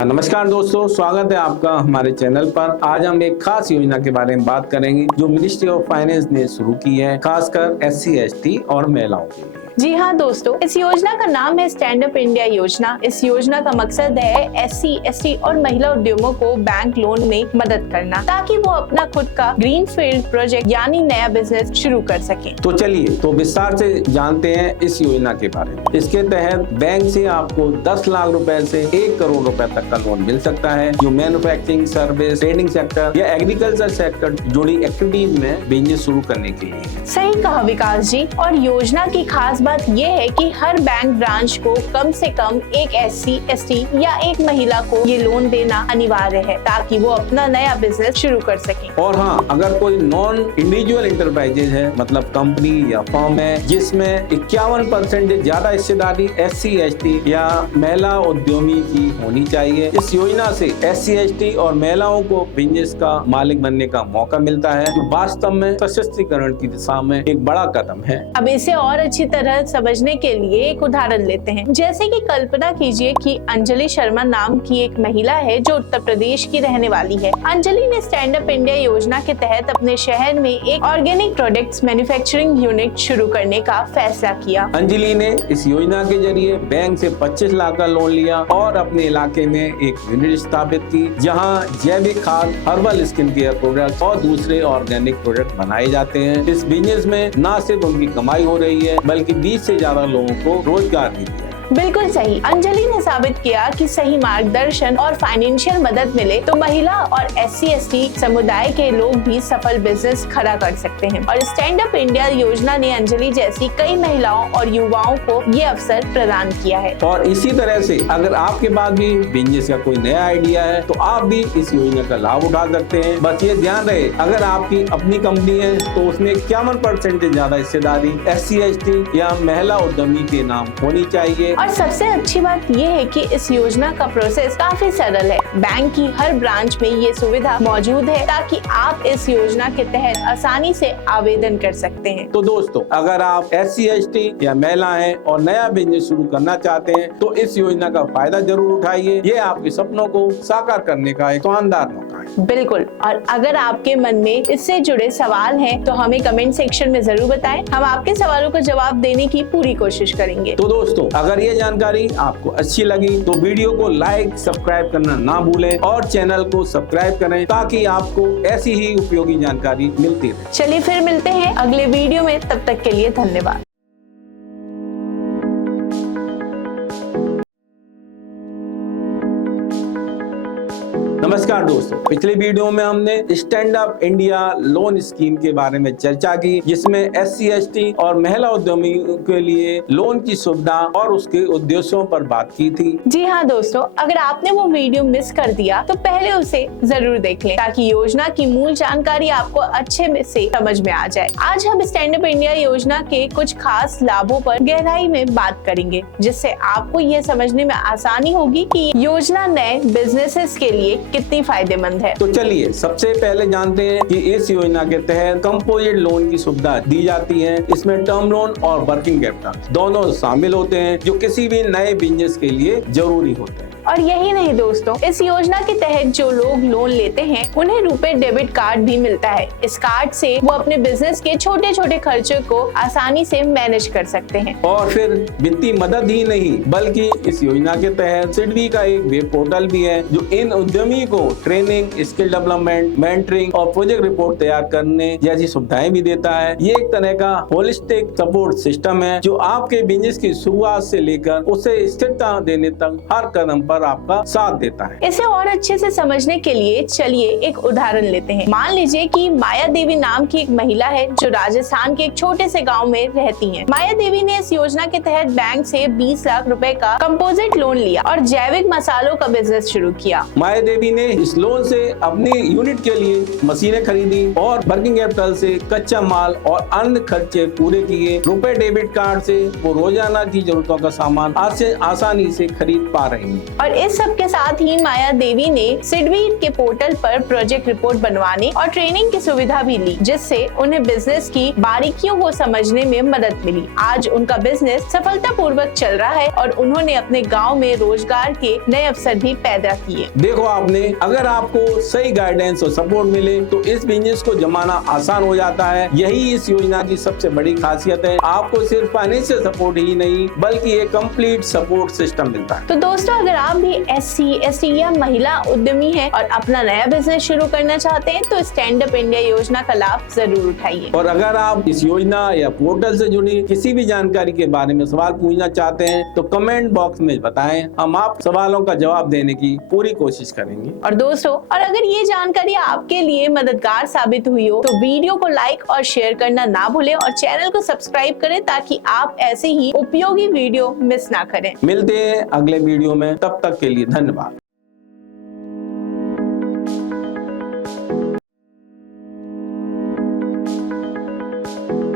नमस्कार दोस्तों, स्वागत है आपका हमारे चैनल पर। आज हम एक खास योजना के बारे में बात करेंगे जो मिनिस्ट्री ऑफ फाइनेंस ने शुरू की है, खासकर SC, ST और महिलाओं के लिए। जी हाँ दोस्तों, इस योजना का नाम है स्टैंड अप इंडिया योजना। इस योजना का मकसद है SC, ST और महिला उद्यमों को बैंक लोन में मदद करना, ताकि वो अपना खुद का ग्रीन फील्ड प्रोजेक्ट यानी नया बिजनेस शुरू कर सकें। तो चलिए विस्तार से जानते हैं इस योजना के बारे में। इसके तहत बैंक से आपको 10 लाख रुपए से 1 करोड़ रुपए तक का लोन मिल सकता है, जो मैन्युफैक्चरिंग, सर्विस, ट्रेडिंग सेक्टर या एग्रीकल्चर सेक्टर जुड़ी एक्टिविटीज में बिजनेस शुरू करने के लिए। सही कहा विकास जी। और योजना की खास बात ये है कि हर बैंक ब्रांच को कम से कम एक SC, ST या एक महिला को ये लोन देना अनिवार्य है, ताकि वो अपना नया बिजनेस शुरू कर सकें। और हाँ, अगर कोई नॉन इंडिविजुअल इंटरप्राइजेज है, मतलब कंपनी या फर्म है जिसमें 51% ज्यादा हिस्सेदारी SC, ST या महिला उद्यमी की होनी चाहिए, इस योजना से SC, ST और महिलाओं को बिजनेस का मालिक बनने का मौका मिलता है, जो वास्तव में सशक्तिकरण की दिशा में एक बड़ा कदम है। अब इसे और अच्छी तरह समझने के लिए एक उदाहरण लेते हैं। जैसे कि कल्पना कीजिए कि अंजलि शर्मा नाम की एक महिला है जो उत्तर प्रदेश की रहने वाली है। अंजलि ने स्टैंड अप इंडिया योजना के तहत अपने शहर में एक ऑर्गेनिक प्रोडक्ट्स मैन्युफैक्चरिंग यूनिट शुरू करने का फैसला किया। अंजलि ने इस योजना के जरिए बैंक से 25 लाख का लोन लिया और अपने इलाके में एक यूनिट स्थापित की, जहां जैविक खाद, हर्बल स्किन केयर प्रोडक्ट और दूसरे ऑर्गेनिक प्रोडक्ट बनाए जाते हैं। इस बिजनेस में न सिर्फ उनकी कमाई हो रही है, बल्कि 20 से ज्यादा लोगों को रोजगार भी दिया। बिल्कुल सही। अंजलि ने साबित किया कि सही मार्गदर्शन और फाइनेंशियल मदद मिले तो महिला और SC, ST समुदाय के लोग भी सफल बिजनेस खड़ा कर सकते हैं। और स्टैंड अप इंडिया योजना ने अंजलि जैसी कई महिलाओं और युवाओं को ये अवसर प्रदान किया है। और इसी तरह से अगर आपके पास भी बिजनेस का कोई नया आइडिया है तो आप भी इस योजना का लाभ उठा सकते हैं। बस ये ध्यान रहे, अगर आपकी अपनी कंपनी है तो उसमें 51% ज्यादा हिस्सेदारी SC, ST या महिला उद्यमी के नाम होनी चाहिए। और सबसे अच्छी बात ये है कि इस योजना का प्रोसेस काफी सरल है। बैंक की हर ब्रांच में ये सुविधा मौजूद है, ताकि आप इस योजना के तहत आसानी से आवेदन कर सकते हैं। तो दोस्तों, अगर आप SC, ST या महिला हैं और नया बिजनेस शुरू करना चाहते हैं तो इस योजना का फायदा जरूर उठाइए। ये आपके सपनों को साकार करने का एक शानदार मौका है। बिल्कुल। और अगर आपके मन में इससे जुड़े सवाल हैं तो हमें कमेंट सेक्शन में जरूर बताएं। हम आपके सवालों का जवाब देने की पूरी कोशिश करेंगे। तो दोस्तों, अगर ये जानकारी आपको अच्छी लगी तो वीडियो को लाइक, सब्सक्राइब करना ना भूलें और चैनल को सब्सक्राइब करें, ताकि आपको ऐसी ही उपयोगी जानकारी मिलती रहे। चलिए फिर मिलते हैं अगले वीडियो में, तब तक के लिए धन्यवाद। नमस्कार दोस्तों, पिछले वीडियो में हमने stand up India loan scheme के बारे में चर्चा की, जिसमें SC, ST और महिला उद्यमियों के लिए लोन की सुविधा और उसके उद्देश्यों पर बात की थी। जी हाँ दोस्तों, अगर आपने वो वीडियो मिस कर दिया तो पहले उसे जरूर देख लें, ताकि योजना की मूल जानकारी आपको अच्छे से समझ में आ जाए। आज हम स्टैंड अप इंडिया योजना के कुछ खास लाभों पर गहराई में बात करेंगे, जिससे आपको ये समझने में आसानी होगी कि योजना नए बिजनेसेस के लिए कितनी फायदेमंद है। तो चलिए सबसे पहले जानते हैं कि इस योजना के तहत कंपोजिट लोन की सुविधा दी जाती है। इसमें टर्म लोन और वर्किंग कैपिटल दोनों शामिल होते हैं, जो किसी भी नए बिजनेस के लिए जरूरी होते हैं। और यही नहीं दोस्तों, इस योजना के तहत जो लोग लोन लेते हैं उन्हें रुपए डेबिट कार्ड भी मिलता है। इस कार्ड से वो अपने बिजनेस के छोटे छोटे खर्चों को आसानी से मैनेज कर सकते हैं। और फिर वित्तीय मदद ही नहीं, बल्कि इस योजना के तहत सिडबी का एक वेब पोर्टल भी है, जो इन उद्यमी को ट्रेनिंग, स्किल डेवलपमेंट, मेंटरिंग और प्रोजेक्ट रिपोर्ट तैयार करने जैसी सुविधाएं भी देता है। ये एक तरह का होलिस्टिक सपोर्ट सिस्टम है, जो आपके बिजनेस की शुरुआत से लेकर उसे स्थिरता देने तक हर कदम पर आपका साथ देता है। इसे और अच्छे से समझने के लिए चलिए एक उदाहरण लेते हैं। मान लीजिए कि माया देवी नाम की एक महिला है जो राजस्थान के एक छोटे से गांव में रहती हैं। माया देवी ने इस योजना के तहत बैंक से 20 लाख रुपए का कंपोजिट लोन लिया और जैविक मसालों का बिजनेस शुरू किया। माया देवी ने इस लोन से अपनी यूनिट के लिए मशीनें खरीदी और वर्किंग कैपिटल से कच्चा माल और अन्य खर्चे पूरे किए। रुपए डेबिट कार्ड से वो रोजाना की जरूरतों का सामान आसानी से खरीद पा रही हैं। और इस सब के साथ ही माया देवी ने सिडबी के पोर्टल पर प्रोजेक्ट रिपोर्ट बनवाने और ट्रेनिंग की सुविधा भी ली, जिससे उन्हें बिजनेस की बारीकियों को समझने में मदद मिली। आज उनका बिजनेस सफलतापूर्वक चल रहा है और उन्होंने अपने गाँव में रोजगार के नए अवसर भी पैदा किए। देखो आपने, अगर आपको सही गाइडेंस और सपोर्ट मिले तो इस बिजनेस को जमाना आसान हो जाता है। यही इस योजना की सबसे बड़ी खासियत है। आपको सिर्फ फाइनेंशियल सपोर्ट ही नहीं बल्कि एक कंप्लीट सपोर्ट सिस्टम मिलता है। तो दोस्तों, अगर आप भी SC, ST या महिला उद्यमी हैं और अपना नया बिजनेस शुरू करना चाहते हैं तो स्टैंड अप इंडिया योजना का लाभ जरूर उठाइए। और अगर आप इस योजना या पोर्टल से जुड़ी किसी भी जानकारी के बारे में सवाल पूछना चाहते हैं तो कमेंट बॉक्स में बताएं, हम आप सवालों का जवाब देने की पूरी कोशिश करेंगे। और दोस्तों, और अगर ये जानकारी आपके लिए मददगार साबित हुई हो तो वीडियो को लाइक और शेयर करना ना भूलें और चैनल को सब्सक्राइब करें ताकि आप ऐसे ही उपयोगी वीडियो मिस ना करें। मिलते हैं अगले वीडियो में, तब तक के लिए धन्यवाद।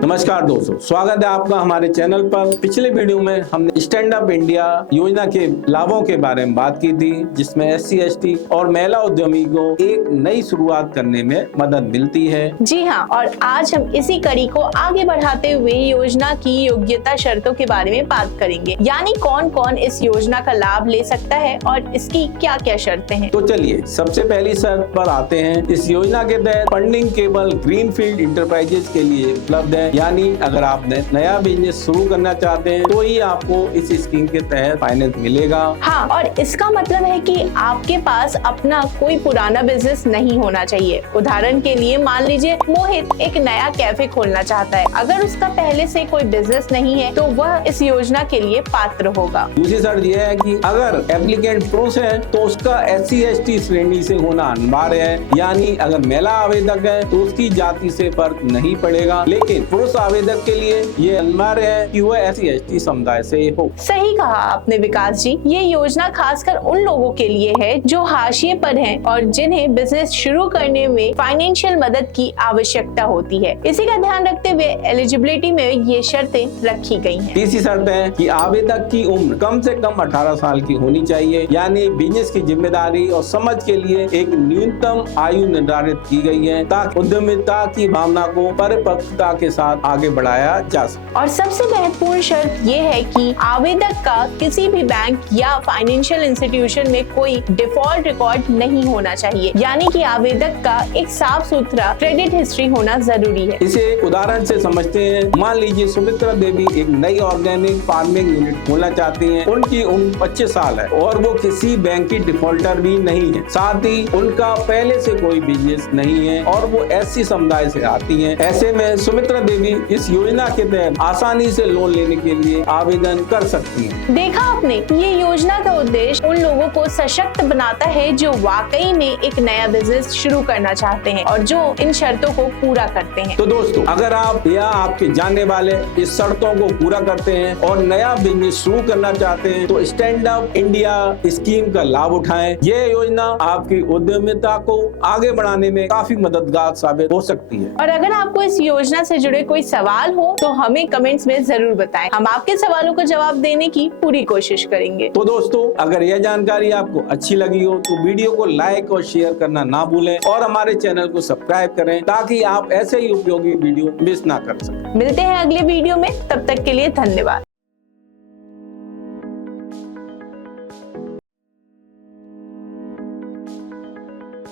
नमस्कार दोस्तों, स्वागत है आपका हमारे चैनल पर। पिछले वीडियो में हमने स्टैंड अप इंडिया योजना के लाभों के बारे में बात की थी, जिसमें SC, ST और महिला उद्यमी को एक नई शुरुआत करने में मदद मिलती है। जी हाँ, और आज हम इसी कड़ी को आगे बढ़ाते हुए योजना की योग्यता शर्तों के बारे में बात करेंगे, यानी कौन कौन इस योजना का लाभ ले सकता है और इसकी क्या क्या शर्तें हैं। तो चलिए सबसे पहली शर्त पर आते हैं। इस योजना के तहत फंडिंग केवल ग्रीनफील्ड इंटरप्राइजेज के लिए उपलब्ध है, यानी अगर आप नया बिजनेस शुरू करना चाहते हैं तो ही आपको इस स्कीम के तहत फाइनेंस मिलेगा। हाँ, और इसका मतलब है कि आपके पास अपना कोई पुराना बिजनेस नहीं होना चाहिए। उदाहरण के लिए मान लीजिए मोहित एक नया कैफे खोलना चाहता है। अगर उसका पहले से कोई बिजनेस नहीं है तो वह इस योजना के लिए पात्र होगा। दूसरी शर्त यह है कि अगर एप्लीकेंट पुरुष है तो उसका SC, ST श्रेणी से होना अनिवार्य है, यानी अगर महिला आवेदक है तो उसकी जाति से फर्क नहीं पड़ेगा, लेकिन पुरुष आवेदक के लिए ये अनिवार्य है कि वह SC, ST समुदाय से हो। सही कहा आपने विकास जी। ये योजना खासकर उन लोगों के लिए है जो हाशिए पर हैं और जिन्हें बिजनेस शुरू करने में फाइनेंशियल मदद की आवश्यकता होती है। इसी का ध्यान रखते हुए एलिजिबिलिटी में ये शर्तें रखी गई हैं। तीसरी शर्त है कि आवेदक की उम्र कम से कम 18 साल की होनी चाहिए, यानी बिजनेस की जिम्मेदारी और समझ के लिए एक न्यूनतम आयु निर्धारित की गई है ताकि उद्यमिता की भावना को परिपक्वता के साथ आगे बढ़ाया जा सके। और सबसे महत्वपूर्ण शर्त ये है कि आवेदक का किसी भी बैंक या फाइनेंशियल इंस्टीट्यूशन में कोई डिफॉल्ट रिकॉर्ड नहीं होना चाहिए, यानी कि आवेदक का एक साफ सुथरा क्रेडिट हिस्ट्री होना जरूरी है। इसे एक उदाहरण से समझते हैं। मान लीजिए सुमित्रा देवी एक नई ऑर्गेनिक फार्मिंग यूनिट खोलना चाहती हैं। उनकी उम्र 25 साल है और वो किसी बैंक की डिफॉल्टर भी नहीं है, साथ ही उनका पहले से कोई बिजनेस नहीं है और वो SC समुदाय से आती है। ऐसे में सुमित्रा देवी इस योजना के तहत आसानी से लोन लेने के लिए आवेदन कर सकती हैं। देखा आपने, ये योजना का उद्देश्य उन लोगों को सशक्त बनाता है जो वाकई में एक नया बिजनेस शुरू करना चाहते हैं और जो इन शर्तों को पूरा करते हैं। तो दोस्तों, अगर आप या आपके जानने वाले इस शर्तों को पूरा करते हैं और नया बिजनेस शुरू करना चाहते हैं तो स्टैंड अप इंडिया स्कीम का लाभ उठाएं। यह योजना आपकी उद्यमिता को आगे बढ़ाने में काफी मददगार साबित हो सकती है। और अगर आपको इस योजना से जुड़े कोई सवाल हो तो हमें कमेंट्स में जरूर बताएं। हम आपके सवालों का जवाब देने की पूरी कोशिश करेंगे। तो दोस्तों, अगर यह जानकारी आपको अच्छी लगी हो तो वीडियो को लाइक और शेयर करना ना भूलें और हमारे चैनल को सब्सक्राइब करें ताकि आप ऐसे ही उपयोगी वीडियो मिस ना कर सकें। मिलते हैं अगले वीडियो में, तब तक के लिए धन्यवाद।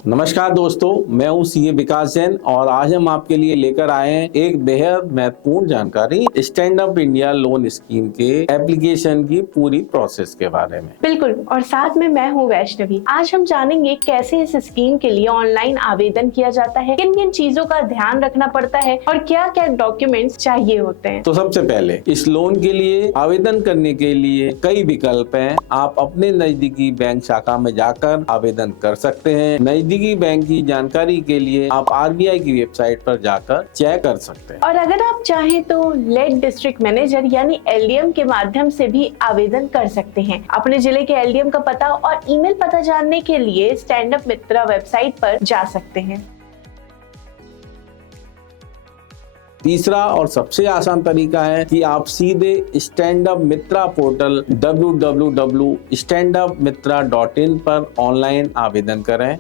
नमस्कार दोस्तों, मैं हूं CA विकास जैन और आज हम आपके लिए लेकर आए हैं एक बेहद महत्वपूर्ण जानकारी stand up India loan scheme के एप्लीकेशन की पूरी प्रोसेस के बारे में। बिल्कुल, और साथ में मैं हूं वैष्णवी। आज हम जानेंगे कैसे इस स्कीम के लिए ऑनलाइन आवेदन किया जाता है, किन किन चीजों का ध्यान रखना पड़ता है और क्या क्या डॉक्यूमेंट्स चाहिए होते हैं। तो सबसे पहले इस लोन के लिए आवेदन करने के लिए कई विकल्प हैं। आप अपने नजदीकी बैंक शाखा में जाकर आवेदन कर सकते हैं। नजदीकी बैंक की जानकारी के लिए आप RBI की वेबसाइट पर जाकर चेक कर सकते हैं। और अगर आप चाहें तो लेड डिस्ट्रिक्ट मैनेजर यानी LDM के माध्यम से भी आवेदन कर सकते हैं। अपने जिले के LDM का पता और ईमेल पता जानने के लिए स्टैंड अप मित्रा वेबसाइट पर जा सकते हैं। तीसरा और सबसे आसान तरीका है कि आप सीधे स्टैंड अप मित्रा पोर्टल www.standupmitra.in पर ऑनलाइन आवेदन करें।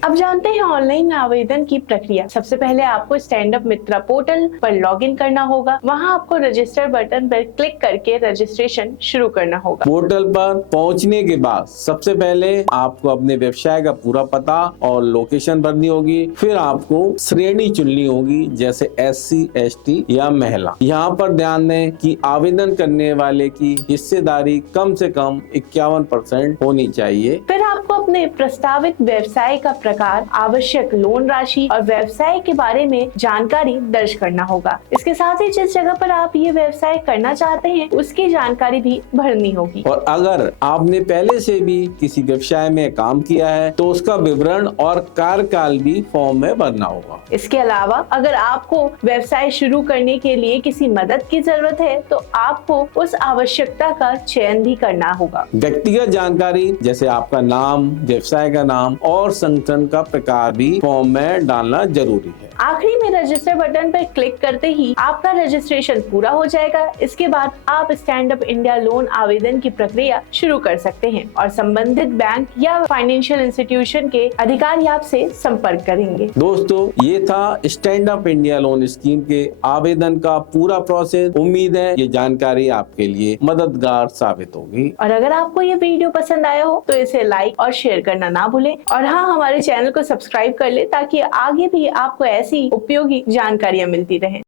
अब जानते हैं ऑनलाइन आवेदन की प्रक्रिया। सबसे पहले आपको स्टैंड अप मित्रा पोर्टल पर लॉगिन करना होगा। वहां आपको रजिस्टर बटन पर क्लिक करके रजिस्ट्रेशन शुरू करना होगा। पोर्टल पर पहुंचने के बाद सबसे पहले आपको अपने व्यवसाय का पूरा पता और लोकेशन भरनी होगी। फिर आपको श्रेणी चुननी होगी, जैसे SC, ST या महिला। यहाँ पर ध्यान दें कि आवेदन करने वाले की हिस्सेदारी कम से कम 51% होनी चाहिए। फिर आपको अपने प्रस्तावित व्यवसाय का प्रकार, आवश्यक लोन राशि और व्यवसाय के बारे में जानकारी दर्ज करना होगा। इसके साथ ही जिस जगह पर आप ये व्यवसाय करना चाहते हैं उसकी जानकारी भी भरनी होगी। और अगर आपने पहले से भी किसी व्यवसाय में काम किया है तो उसका विवरण और कार्यकाल भी फॉर्म में भरना होगा। इसके अलावा अगर आपको व्यवसाय शुरू करने के लिए किसी मदद की जरूरत है तो आपको उस आवश्यकता का चयन भी करना होगा। व्यक्तिगत जानकारी जैसे आपका नाम, व्यवसाय का नाम और संगठन का प्रकार भी फॉर्म में डालना जरूरी है। आखिरी में रजिस्टर बटन पर क्लिक करते ही आपका रजिस्ट्रेशन पूरा हो जाएगा। इसके बाद आप स्टैंड अप इंडिया लोन आवेदन की प्रक्रिया शुरू कर सकते हैं और संबंधित बैंक या फाइनेंशियल इंस्टीट्यूशन के अधिकारी आपसे संपर्क करेंगे। दोस्तों, ये था stand up India loan scheme के आवेदन का पूरा प्रोसेस। उम्मीद है ये जानकारी आपके लिए मददगार साबित होगी। और अगर आपको ये वीडियो पसंद आया हो तो इसे लाइक और शेयर करना ना भूलें। और हाँ, हमारे चैनल को सब्सक्राइब कर ले ताकि आगे भी आपको ऐसी उपयोगी जानकारियां मिलती रहें।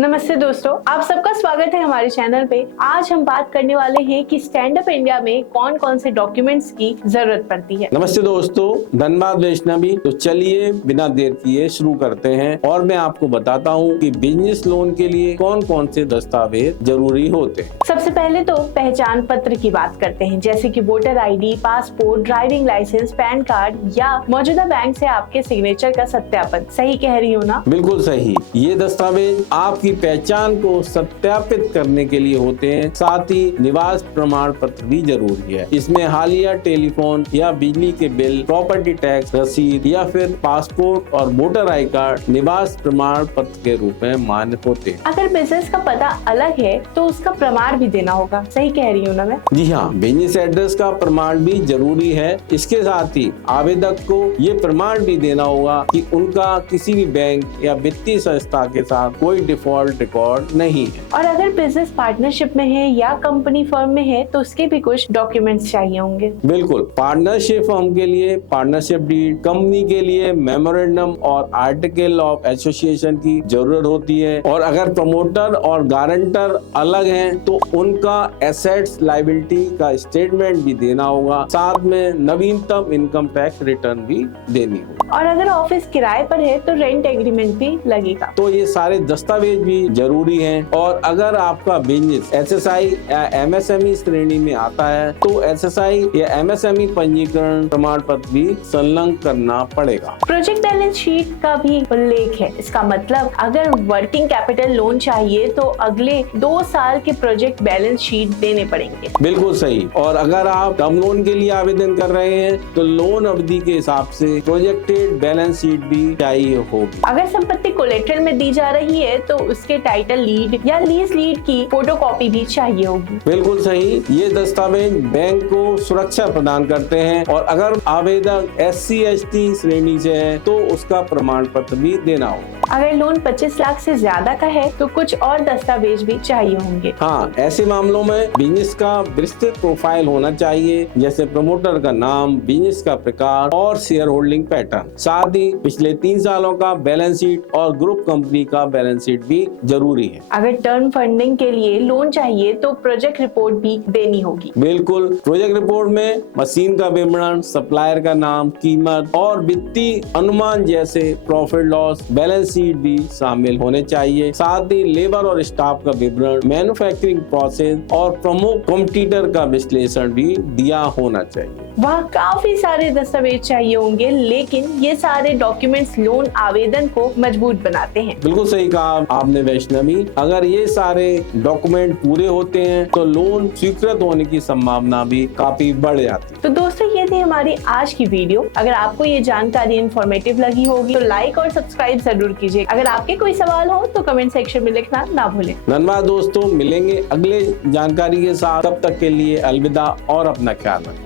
नमस्ते दोस्तों, आप सबका स्वागत है हमारे चैनल पे। आज हम बात करने वाले हैं कि स्टैंड अप इंडिया में कौन कौन से डॉक्यूमेंट्स की जरूरत पड़ती है। नमस्ते दोस्तों, धन्यवाद वैष्णवी। तो चलिए बिना देर किए शुरू करते हैं और मैं आपको बताता हूँ कि बिजनेस लोन के लिए कौन कौन से दस्तावेज जरूरी होते हैं। सबसे पहले तो पहचान पत्र की बात करते हैं, जैसे कि voter ID, passport, driving licence, PAN card या मौजूदा बैंक से आपके सिग्नेचर का सत्यापन। सही कह रही हूँ ना? बिल्कुल सही। ये दस्तावेज आपकी पहचान को सत्यापित करने के लिए होते हैं। साथ ही निवास प्रमाण पत्र भी जरूरी है। इसमें हालिया टेलीफोन या बिजली के बिल, प्रॉपर्टी टैक्स रसीद या फिर पासपोर्ट और वोटर ID कार्ड निवास प्रमाण पत्र के रूप में मान्य होते हैं। अगर बिजनेस का पता अलग है तो उसका प्रमाण भी देना होगा। सही कह रही हूँ ना मैं? जी हाँ, बिजनेस एड्रेस का प्रमाण भी जरूरी है। इसके साथ ही आवेदक को ये प्रमाण भी देना होगा कि उनका किसी भी बैंक या वित्तीय संस्था के साथ कोई डिफॉल्ट रिकॉर्ड नहीं है। और अगर बिजनेस पार्टनरशिप में है या कंपनी फर्म में है तो उसके भी कुछ डॉक्यूमेंट्स चाहिए होंगे। बिल्कुल। पार्टनरशिप फर्म के लिए पार्टनरशिप डीड, कंपनी के लिए मेमोरेंडम और आर्टिकल ऑफ एसोसिएशन की जरूरत होती है। और अगर प्रमोटर और गारंटर अलग हैं तो उनका एसेट्स लायबिलिटी का स्टेटमेंट भी देना होगा। साथ में नवीनतम इनकम टैक्स रिटर्न भी देनी होगी। और अगर ऑफिस किराए पर है तो रेंट एग्रीमेंट भी लगेगा। तो ये सारे दस्तावेज भी जरूरी हैं। और अगर आपका बिजनेस SSI या MSME श्रेणी में आता है तो SSI या MSME पंजीकरण प्रमाण पत्र भी संलग्न करना पड़ेगा। प्रोजेक्ट बैलेंस शीट का भी उल्लेख है। इसका मतलब अगर वर्किंग कैपिटल लोन चाहिए तो अगले 2 साल के प्रोजेक्ट बैलेंस शीट देने पड़ेंगे। बिल्कुल सही। और अगर आप टर्म लोन के लिए आवेदन कर रहे हैं तो लोन अवधि के हिसाब से प्रोजेक्टेड बैलेंस शीट भी चाहिए होगी। अगर संपत्ति कोलेट्रल में दी जा रही है तो उसके टाइटल लीड या लीज लीड की फोटोकॉपी भी चाहिए होगी। बिल्कुल सही। ये दस्तावेज बैंक को सुरक्षा प्रदान करते हैं। और अगर आवेदक SC ST श्रेणी से है तो उसका प्रमाण पत्र भी देना होगा। अगर लोन 25 लाख से ज्यादा का है तो कुछ और दस्तावेज भी चाहिए होंगे। हाँ, ऐसे मामलों में बिजनेस का विस्तृत प्रोफाइल होना चाहिए, जैसे प्रमोटर का नाम, बिजनेस का प्रकार और शेयर होल्डिंग पैटर्न। साथ ही पिछले 3 सालों का बैलेंस शीट और ग्रुप कंपनी का बैलेंस शीट भी जरूरी है। अगर टर्म फंडिंग के लिए लोन चाहिए तो प्रोजेक्ट रिपोर्ट भी देनी होगी। बिल्कुल। प्रोजेक्ट रिपोर्ट में मशीन का विवरण, सप्लायर का नाम, कीमत और वित्तीय अनुमान जैसे प्रॉफिट लॉस, बैलेंस शीट भी शामिल होने चाहिए। साथ ही लेबर और स्टाफ का विवरण, मैन्युफैक्चरिंग प्रोसेस और प्रमुख कॉम्पिटिटर का विश्लेषण भी दिया होना चाहिए। वह काफी सारे दस्तावेज चाहिए होंगे, लेकिन ये सारे डॉक्यूमेंट्स लोन आवेदन को मजबूत बनाते हैं। बिल्कुल सही कहा आपने वैष्णवी। अगर ये सारे डॉक्यूमेंट पूरे होते हैं तो लोन स्वीकृत होने की संभावना भी काफी बढ़ जाती है। तो दोस्तों, ये थी हमारी आज की वीडियो। अगर आपको ये जानकारी इन्फॉर्मेटिव लगी होगी तो लाइक और सब्सक्राइब जरूर कीजिए। अगर आपके कोई सवाल हो तो कमेंट सेक्शन में लिखना ना भूलें। धन्यवाद दोस्तों, मिलेंगे अगले जानकारी के साथ। तब तक के लिए अलविदा और अपना ख्याल रखें।